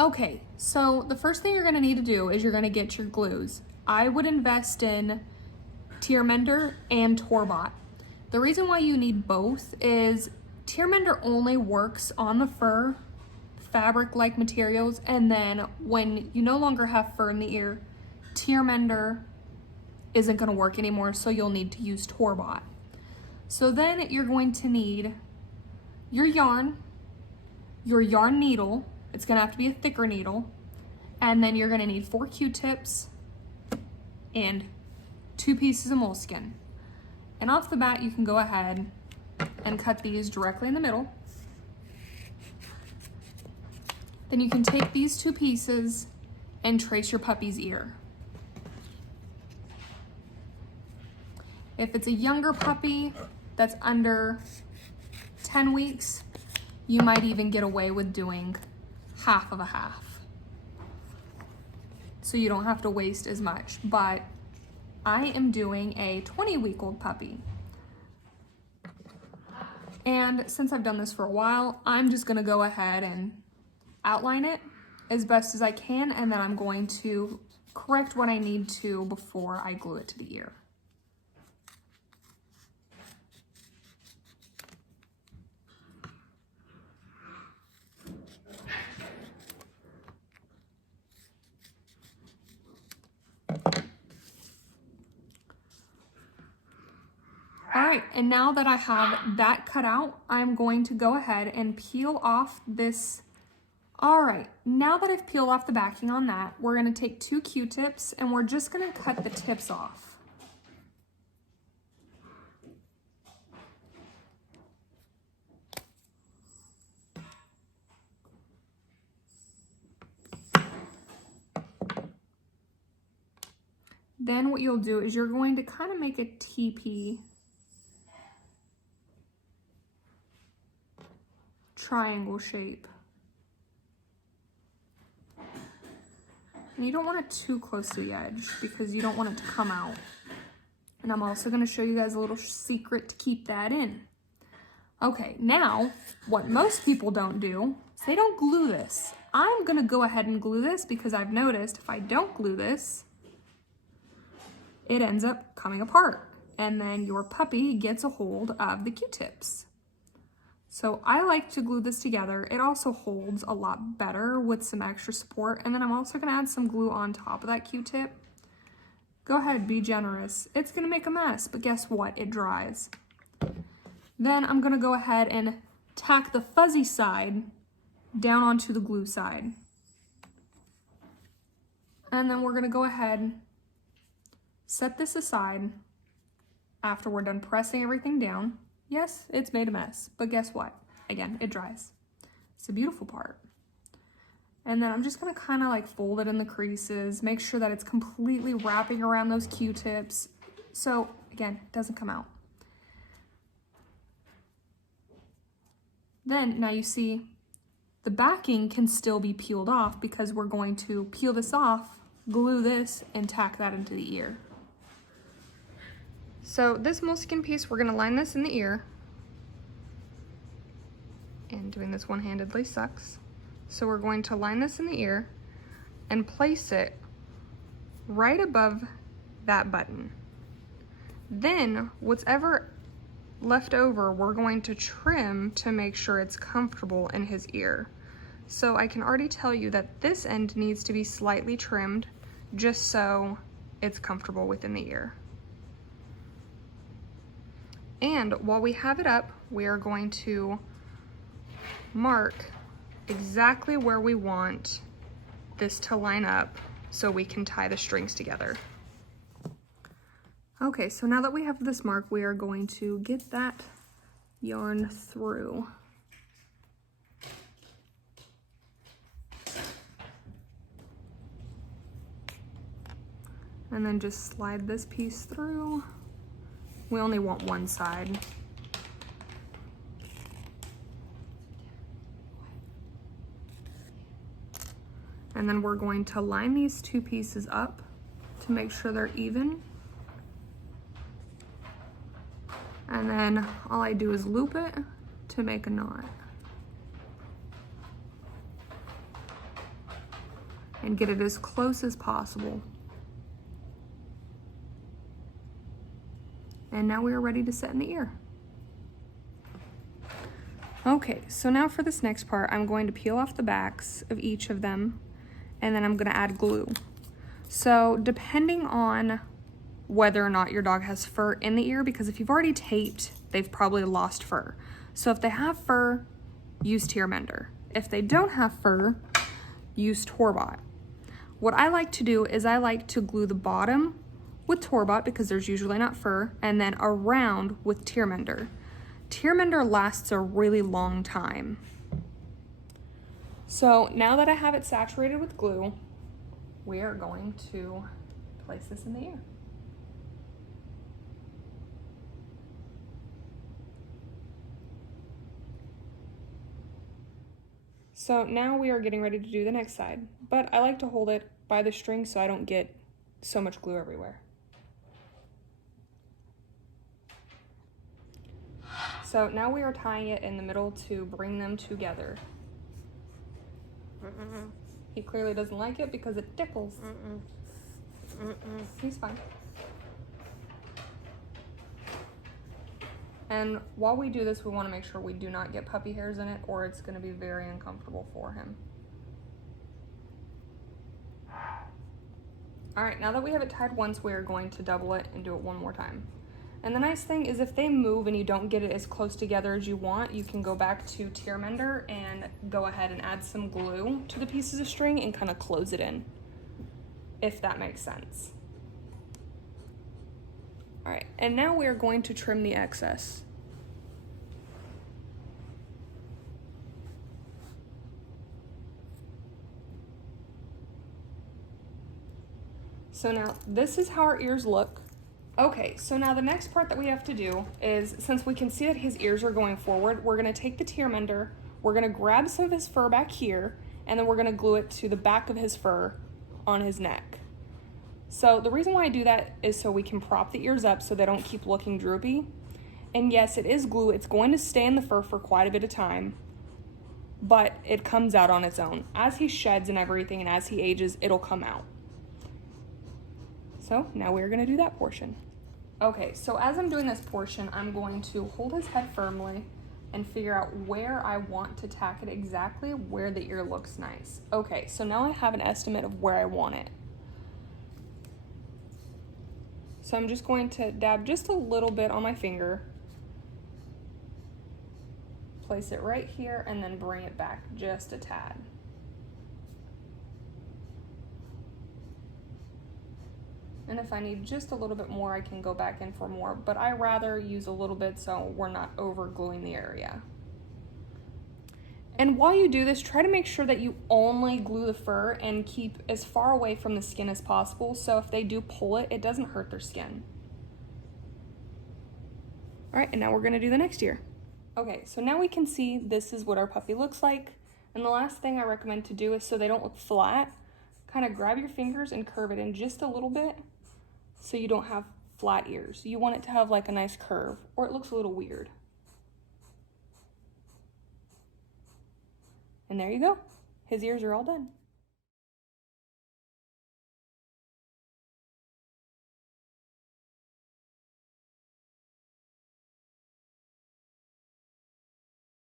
Okay, so the first thing you're gonna need to do is you're gonna get your glues. I would invest in mender and Torbot. The reason why you need both is mender only works on the fur, fabric-like materials, and then when you no longer have fur in the ear, mender isn't gonna work anymore, so you'll need to use Torbot. So then you're going to need your yarn needle. It's gonna have to be a thicker needle. And then you're gonna need 4 Q-tips and 2 pieces of moleskin. And off the bat, you can go ahead and cut these directly in the middle. Then you can take these 2 pieces and trace your puppy's ear. If it's a younger puppy that's under 10 weeks, you might even get away with doing half of a half. So you don't have to waste as much, but I am doing a 20-week-old puppy. And since I've done this for a while, I'm just gonna go ahead and outline it as best as I can, and then I'm going to correct what I need to before I glue it to the ear. All right, and now that I have that cut out, I'm going to go ahead and peel off this. All right, now that I've peeled off the backing on that, we're gonna take 2 Q-tips and we're just gonna cut the tips off. Then what you'll do is you're going to kind of make a teepee triangle shape. And you don't want it too close to the edge because you don't want it to come out. And I'm also going to show you guys a little secret to keep that in. Okay, now what most people don't do is they don't glue this. I'm going to go ahead and glue this because I've noticed if I don't glue this, it ends up coming apart. And then your puppy gets a hold of the Q-tips. So I like to glue this together. It also holds a lot better with some extra support. And then I'm also gonna add some glue on top of that Q-tip. Go ahead, be generous. It's gonna make a mess, but guess what? It dries. Then I'm gonna go ahead and tack the fuzzy side down onto the glue side. And then we're gonna go ahead, set this aside after we're done pressing everything down. Yes, it's made a mess, but guess what? Again, it dries. It's a beautiful part. And then I'm just gonna kind of like fold it in the creases, make sure that it's completely wrapping around those Q-tips. So again, it doesn't come out. Then now you see the backing can still be peeled off because we're going to peel this off, glue this, and tack that into the ear. So this moleskin piece, we're gonna line this in the ear. And doing this one-handedly sucks. So we're going to line this in the ear and place it right above that button. Then what's ever left over, we're going to trim to make sure it's comfortable in his ear. So I can already tell you that this end needs to be slightly trimmed just so it's comfortable within the ear. And while we have it up, we are going to mark exactly where we want this to line up so we can tie the strings together. Okay, so now that we have this mark, we are going to get that yarn through. And then just slide this piece through. We only want one side. And then we're going to line these 2 pieces up to make sure they're even. And then all I do is loop it to make a knot. and get it as close as possible. And now we are ready to set in the ear. Okay, so now for this next part, I'm going to peel off the backs of each of them, and then I'm gonna add glue. So depending on whether or not your dog has fur in the ear, because if you've already taped, they've probably lost fur. So if they have fur, use tear mender. If they don't have fur, use Torbot. What I like to do is I like to glue the bottom with Torbot because there's usually not fur, and then around with tear mender. Tear mender lasts a really long time. So now that I have it saturated with glue, we are going to place this in the ear. So now we are getting ready to do the next side, but I like to hold it by the string so I don't get so much glue everywhere. So now we are tying it in the middle to bring them together. He clearly doesn't like it because it tickles. He's fine. And while we do this, we want to make sure we do not get puppy hairs in it, or it's going to be very uncomfortable for him. All right, now that we have it tied once, we are going to double it and do it one more time. And the nice thing is if they move and you don't get it as close together as you want, you can go back to tear mender and go ahead and add some glue to the pieces of string and kind of close it in, if that makes sense. All right, and now we are going to trim the excess. So now this is how our ears look. Okay, so now the next part that we have to do is, since we can see that his ears are going forward, we're gonna take the tear mender, we're gonna grab some of his fur back here, and then we're gonna glue it to the back of his fur on his neck. So the reason why I do that is so we can prop the ears up so they don't keep looking droopy. And yes, it is glue, it's going to stay in the fur for quite a bit of time, but it comes out on its own. As he sheds and everything, and as he ages, it'll come out. So now we're gonna do that portion. Okay, so as I'm doing this portion, I'm going to hold his head firmly and figure out where I want to tack it exactly, where the ear looks nice. Okay, so now I have an estimate of where I want it. So I'm just going to dab just a little bit on my finger, place it right here, and then bring it back just a tad. And if I need just a little bit more, I can go back in for more, but I rather use a little bit so we're not over gluing the area. And while you do this, try to make sure that you only glue the fur and keep as far away from the skin as possible, so if they do pull it, it doesn't hurt their skin. All right, and now we're gonna do the next ear. Okay, so now we can see this is what our puppy looks like. And the last thing I recommend to do is, so they don't look flat, kind of grab your fingers and curve it in just a little bit so you don't have flat ears. You want it to have like a nice curve, or it looks a little weird. And there you go. His ears are all done.